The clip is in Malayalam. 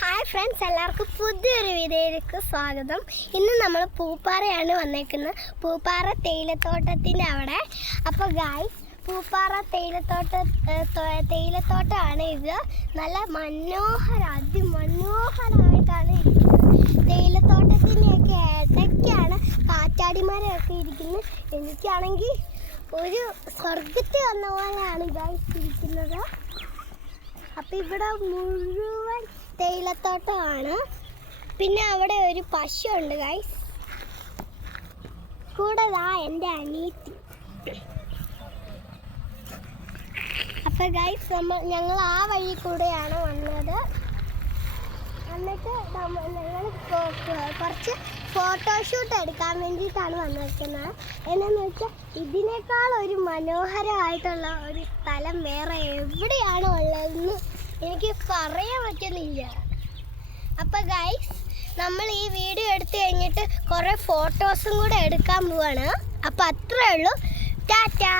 ഹായ് ഫ്രണ്ട്സ്, എല്ലാവർക്കും പുതിയൊരു വീഡിയോയിലേക്ക് സ്വാഗതം. ഇന്ന് നമ്മൾ പൂപ്പാറയാണ് വന്നേക്കുന്നത്, പൂപ്പാറ തേയിലത്തോട്ടത്തിൻ്റെ അവിടെ. അപ്പോൾ ഗായ്സ്, പൂപ്പാറ തേയിലത്തോട്ടമാണ് ഇത്. നല്ല അതിമനോഹരമായിട്ടാണ് ഇരിക്കുന്നത്. തേയിലത്തോട്ടത്തിൻ്റെയൊക്കെ ഇടയ്ക്കാണ് കാറ്റാടിമരമൊക്കെ ഇരിക്കുന്നത്. എനിക്കാണെങ്കിൽ ഒരു സ്വർഗത്തിൽ വന്ന പോലെയാണ് ഗായ്സ് ഇരിക്കുന്നത്. അപ്പം ഇവിടെ മുഴുവൻ തേയിലത്തോട്ടമാണ്. പിന്നെ അവിടെ ഒരു പശു ഉണ്ട് ഗൈസ്, കൂടെ എൻ്റെ അനിയത്തി. അപ്പം ഗൈസ്, ഞങ്ങൾ ആ വഴി കൂടെയാണ് വന്നത്. എന്നിട്ട് ഞങ്ങൾ കുറച്ച് ഫോട്ടോഷൂട്ട് എടുക്കാൻ വേണ്ടിയിട്ടാണ് വന്നിരിക്കുന്നത്. എന്നാന്ന് വെച്ചാൽ ഇതിനേക്കാൾ ഒരു മനോഹരമായിട്ടുള്ള ഒരു സ്ഥലം വേറെ എവിടെയാണോ ഉള്ളതെന്ന് എനിക്ക് പറയാൻ പറ്റുന്നില്ല. അപ്പം ഗൈസ്, നമ്മൾ ഈ വീഡിയോ എടുത്തു കഴിഞ്ഞിട്ട് കുറേ ഫോട്ടോസും കൂടെ എടുക്കാൻ പോവാണ്. അപ്പം അത്രേ ഉള്ളൂ. ടാറ്റാ.